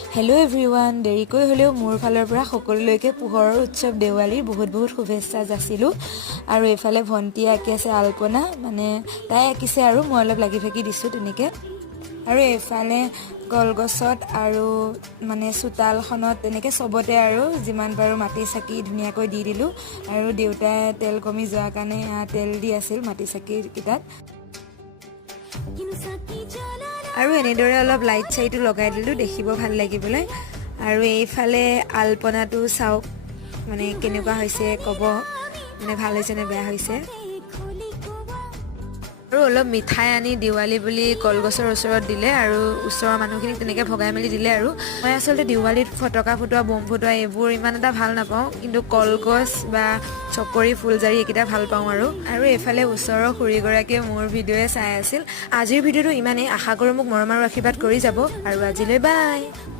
hello everyone देरिকৈ হলেও মোৰ ফালৰ পৰা সকলোলৈকে পোহৰৰ উৎসৱ দেৱালীৰ বহুত বহুত শুভেচ্ছা যাচিলো আৰু এফালে ভন্টি আঁকি আছে আলপনা মানে তাই আঁকিছে আৰু মই অলপ লাগি ভাগি দিছো তেনেকে আৰু এফালে কলগছত আৰু মানে সুতালখনত তেনেকে সবতে আৰু যিমান পাৰো মাটি চাকি ধুনিয়াকৈ দি দিলো আৰু দেউতা তেল কমি যোৱা কাৰণে তেল দি আছিল মাটি চাকি কিটাত আৰু এনেদৰে অলপ লাইট চাইটো লগাই দিলো দেখিব ভাল লাগিবলৈ আৰু এইফালে আলপনাটো চাওক মানে কেনেকুৱা হৈছে কব মানে ভাল হৈছে নে বেয়া হৈছে আৰু অলপ মিঠাই আনি দিৱালী বুলি কলগছৰ ওচৰত দিলে আৰু ওচৰৰ মানুহখিনি তেনেকে ভগাই মেলি দিলে আৰু মই আসলে দিৱালীত ফটকা ফুটোৱা বম ফুটোৱা এইবোৰ ইমান এটা ভাল নাপাওঁ কিন্তু কলগছ বা চকৰি ফুলজাৰি একিটা ভাল পাওঁ আৰু এফালে ওচৰৰ খুৰীগৰাকীয়ে মোৰ ভিডিঅ'য়ে চাই আছিল আজিৰ ভিডিঅ'টো ইমানেই আশা কৰোঁ মোক মৰম আৰু আশীৰ্বাদ কৰি যাব আৰু আজিলৈ বাই